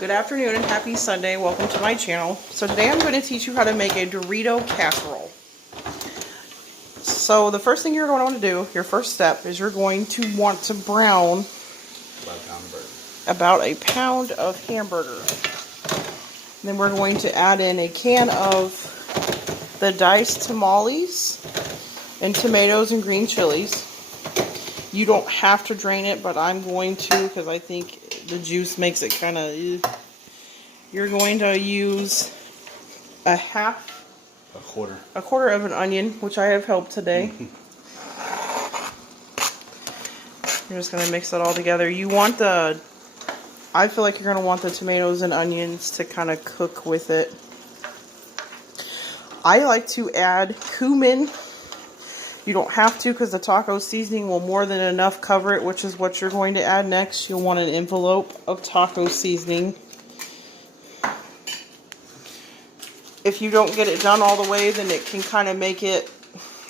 Good afternoon and happy Sunday. Welcome to my channel. So today I'm going to teach you how to make a Dorito casserole. So the first thing you're going to want to do, your first step, is you're going to want to brown about a pound of hamburger. Then we're going to add in a can of the diced tamales and tomatoes and green chilies. You don't have to drain it, but I'm going to because I think the juice makes it kind of... You're going to use a quarter of an onion, which I have helped today. You're just going to mix that all together. You want I feel like you're going to want the tomatoes and onions to kind of cook with it. I like to add cumin. You don't have to because the taco seasoning will more than enough cover it, which is what you're going to add next. You'll want an envelope of taco seasoning. If you don't get it done all the way, then it can kind of make it...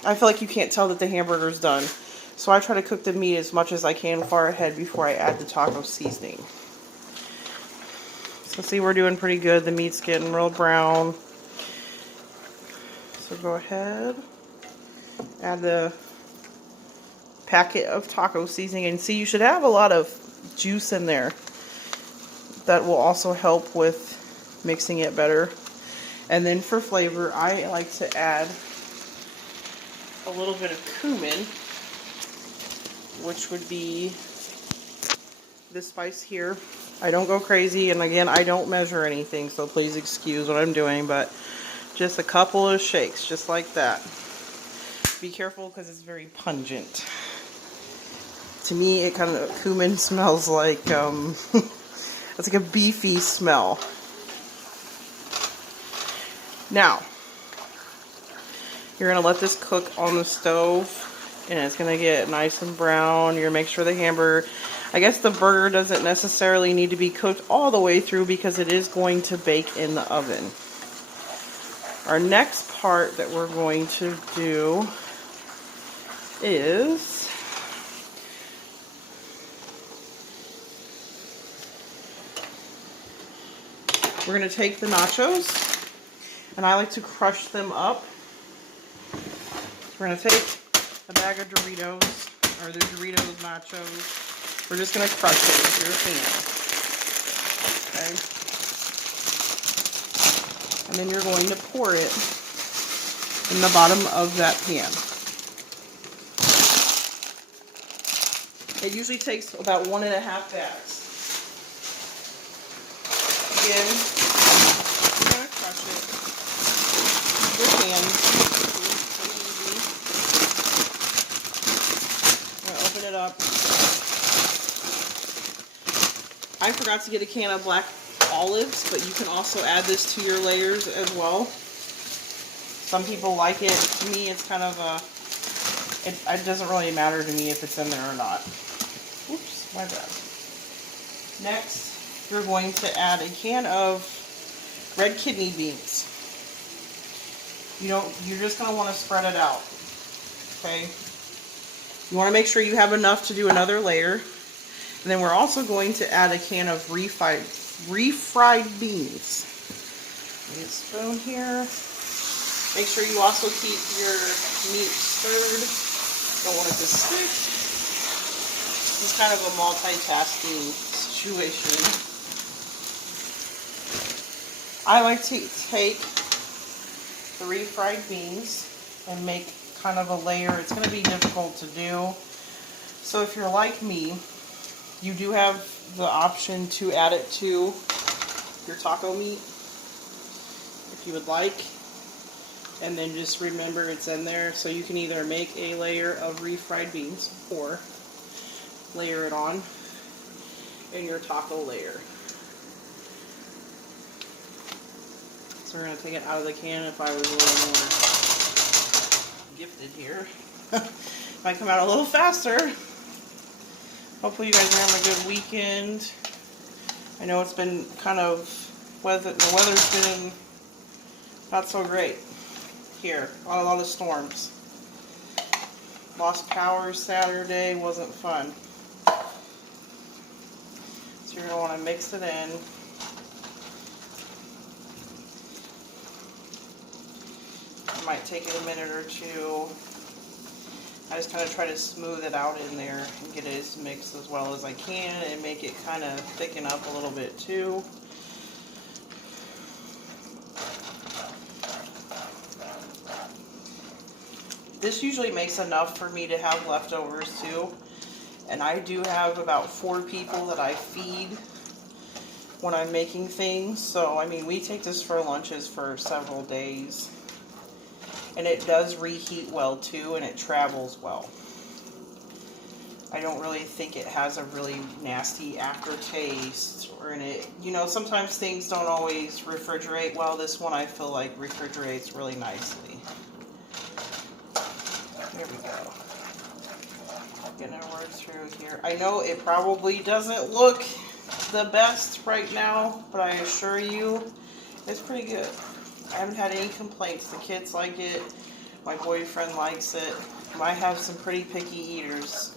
I feel like you can't tell that the hamburger's done. So I try to cook the meat as much as I can far ahead before I add the taco seasoning. So see, we're doing pretty good. The meat's getting real brown. So go ahead. Add the packet of taco seasoning. And see, you should have a lot of juice in there. That will also help with mixing it better. And then for flavor, I like to add a little bit of cumin, which would be this spice here. I don't go crazy, and again, I don't measure anything, so please excuse what I'm doing, but just a couple of shakes, just like that. Be careful because it's very pungent. To me, it kind of, cumin smells like, it's like a beefy smell. Now, you're going to let this cook on the stove, and it's going to get nice and brown. You're going to make sure the hamburger, I guess the burger doesn't necessarily need to be cooked all the way through because it is going to bake in the oven. Our next part that we're going to do is we're going to take the nachos. And I like to crush them up. We're going to take a bag of Doritos, or the Doritos nachos. We're just going to crush it with your hand. Okay? And then you're going to pour it in the bottom of that pan. It usually takes about 1.5 bags. Again, you're going to crush it. Your hand. I'm going to open it up. I forgot to get a can of black olives, but you can also add this to your layers as well. Some people like it. To me, it's kind of a... It doesn't really matter to me if it's in there or not. Oops, my bad. Next, you're going to add a can of red kidney beans. You're just going to want to spread it out, okay? You want to make sure you have enough to do another layer. And then we're also going to add a can of refried beans. Get a spoon here. Make sure you also keep your meat stirred. Don't want it to stick. This is kind of a multitasking situation. I like to take the refried beans and make kind of a layer. It's going to be difficult to do. So if you're like me, you do have the option to add it to your taco meat if you would like. And then just remember it's in there. So you can either make a layer of refried beans or layer it on in your taco layer. So we're going to take it out of the can. If I was a little more gifted here, might come out a little faster. Hopefully you guys are having a good weekend. I know it's been kind of, the weather's been not so great here. A lot of storms. Lost power Saturday, wasn't fun. So you're going to want to mix it in. I might take it a minute or two. I just kind of try to smooth it out in there and get it as mixed as well as I can and make it kind of thicken up a little bit too. This usually makes enough for me to have leftovers too. And I do have about 4 people that I feed when I'm making things. So, I mean, we take this for lunches for several days. And it does reheat well too, and it travels well. I don't really think it has a really nasty aftertaste or in it. You know, sometimes things don't always refrigerate well. This one I feel like refrigerates really nicely. There we go. Getting our words through here. I know it probably doesn't look the best right now, but I assure you, it's pretty good. I haven't had any complaints. The kids like it. My boyfriend likes it. I have some pretty picky eaters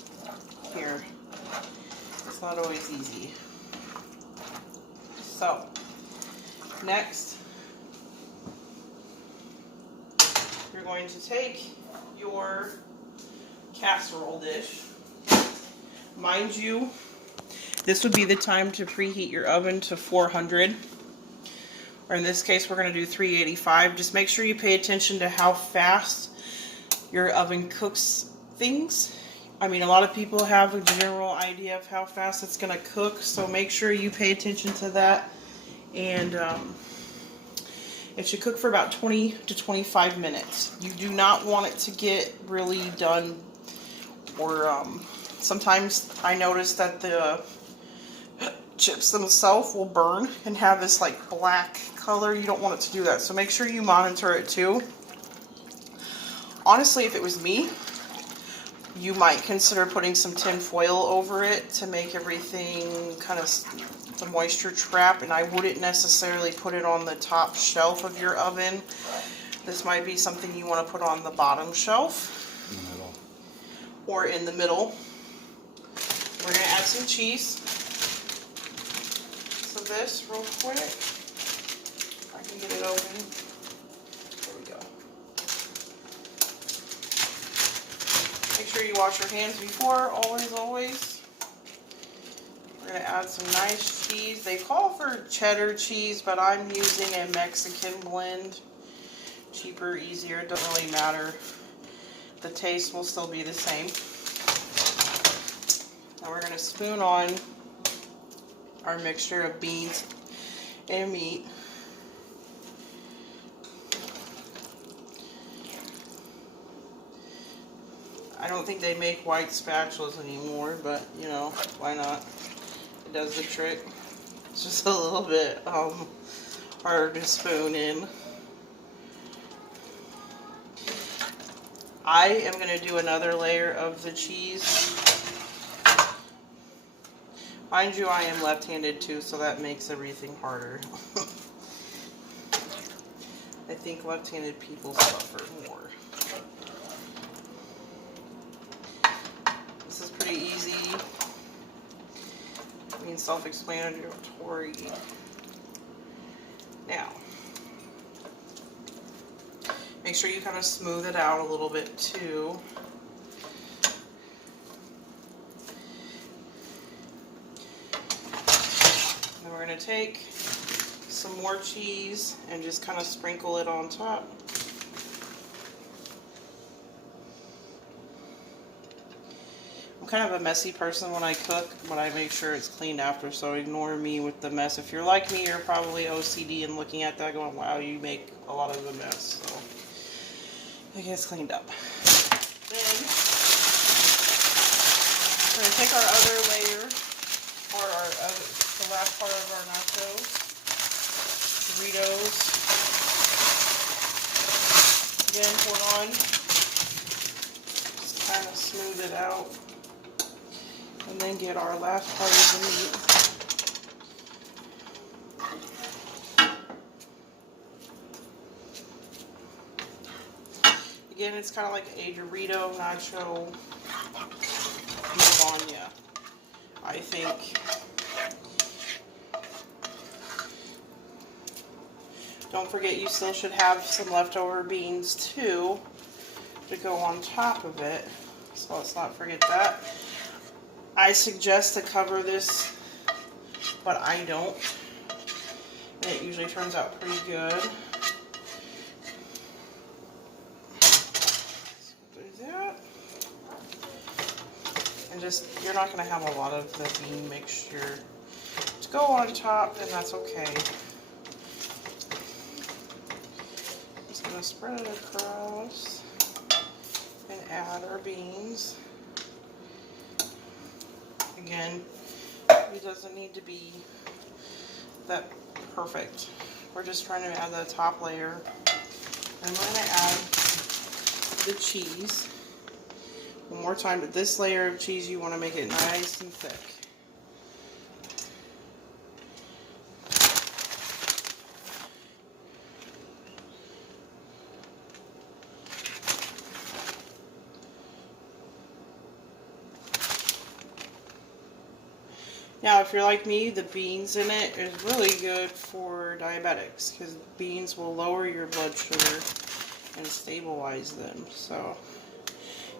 here. It's not always easy. So, next, you're going to take your casserole dish. Mind you, this would be the time to preheat your oven to 400. Or in this case, we're going to do 385. Just make sure you pay attention to how fast your oven cooks things. I mean, a lot of people have a general idea of how fast it's going to cook, so make sure you pay attention to that. And it should cook for about 20 to 25 minutes. You do not want it to get really done, or sometimes I notice that the chips themselves will burn and have this like black color. You don't want it to do that, so make sure you monitor it too. Honestly, if it was me, you might consider putting some tin foil over it to make everything kind of the moisture trap, and I wouldn't necessarily put it on the top shelf of your oven. This might be something you want to put on the bottom shelf. In the middle. Or in the middle. We're going to add some cheese. So this real quick, I can get it open. There we go. Make sure you wash your hands before, always, always. We're going to add some nice cheese. They call for cheddar cheese, but I'm using a Mexican blend. Cheaper, easier, it doesn't really matter. The taste will still be the same. Now we're going to spoon on our mixture of beans and meat. I don't think they make white spatulas anymore, but you know, why not? It does the trick. It's just a little bit harder to spoon in. I am going to do another layer of the cheese. Mind you, I am left-handed too, so that makes everything harder. I think left-handed people suffer more. This is pretty easy. I mean, self-explanatory. Now, make sure you kind of smooth it out a little bit too. Then we're going to take some more cheese and just kind of sprinkle it on top. I'm kind of a messy person when I cook, but I make sure it's cleaned after, so ignore me with the mess. If you're like me, you're probably OCD and looking at that going, wow, you make a lot of the mess. So it gets cleaned up. Then we're going to take our other layer, or the last part of our nachos, Doritos. Again, hold on. Just kind of smooth it out. And then get our last part of the meat. Again, it's kind of like a Dorito Nacho lasagna, I think. Don't forget you still should have some leftover beans too to go on top of it. So let's not forget that. I suggest to cover this, but I don't. And it usually turns out pretty good. Do that. And just, you're not going to have a lot of the bean mixture to go on top, and that's okay. Just going to spread it across and add our beans. Again, it doesn't need to be that perfect. We're just trying to add the top layer. And we're going to add the cheese. One more time, but this layer of cheese, you want to make it nice and thick. Now, if you're like me, the beans in it is really good for diabetics because beans will lower your blood sugar and stabilize them. So,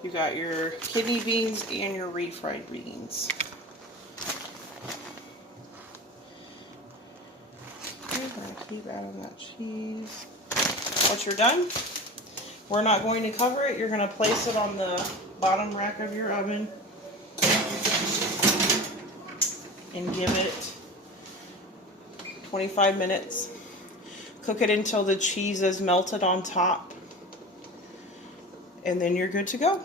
you got your kidney beans and your refried beans. Okay, I'm going to keep adding that cheese. Once you're done, we're not going to cover it. You're going to place it on the bottom rack of your oven and give it 25 minutes. Cook it until the cheese is melted on top. And then you're good to go.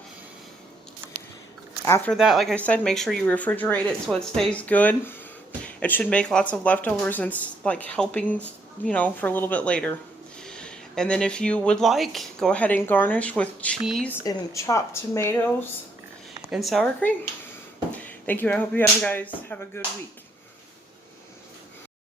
After that, like I said, make sure you refrigerate it so it stays good. It should make lots of leftovers and like helpings, you know, for a little bit later. And then if you would like, go ahead and garnish with cheese and chopped tomatoes and sour cream. Thank you. I hope you guys have a good week.